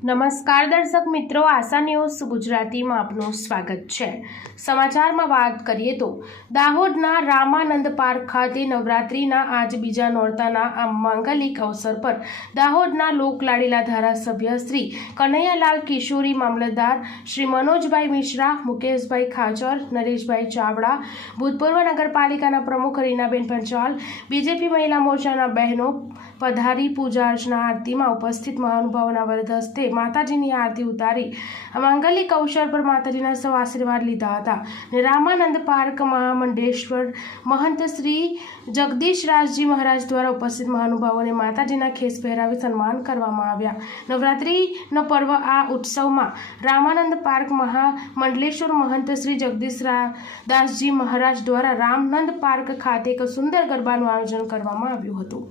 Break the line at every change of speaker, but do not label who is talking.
નમસ્કાર દર્શક મિત્રો, આશા ન્યૂઝ ગુજરાતીમાં આપનું સ્વાગત છે. સમાચારમાં વાત કરીએ તો, દાહોદના રામાનંદ પાર્ક ખાતે નવરાત્રિના આજ બીજા નોરતાના આ માંગલિક અવસર પર દાહોદના લોકલાડીલા ધારાસભ્ય શ્રી કનૈયાલાલ કિશોરી, મામલતદાર શ્રી મનોજભાઈ મિશ્રા, મુકેશભાઈ ખાચર, નરેશભાઈ ચાવડા, ભૂતપૂર્વ નગરપાલિકાના પ્રમુખ રીનાબેન પંચાલ, બીજેપી મહિલા મોરચાના બહેનો, પધારી પૂજા અર્ચના આરતીમાં ઉપસ્થિત મહાનુભાવોના વરદ હસ્તે માતાજીની આરતી ઉતારી. માંગલિક અવસર પર માતાજીના સૌ આશીર્વાદ લીધા હતા. ને રામાનંદ પાર્ક મહામંડેશ્વર મહંત શ્રી જગદીશ રાજજી મહારાજ દ્વારા ઉપસ્થિત મહાનુભાવોને માતાજીના ખેસ પહેરાવી સન્માન કરવામાં આવ્યા. નવરાત્રિનો પર્વ આ ઉત્સવમાં રામાનંદ પાર્ક મહામંડલેશ્વર મહંત શ્રી જગદીશ દાસજી મહારાજ દ્વારા રામનંદ પાર્ક ખાતે એક સુંદર ગરબાનું આયોજન કરવામાં આવ્યું હતું.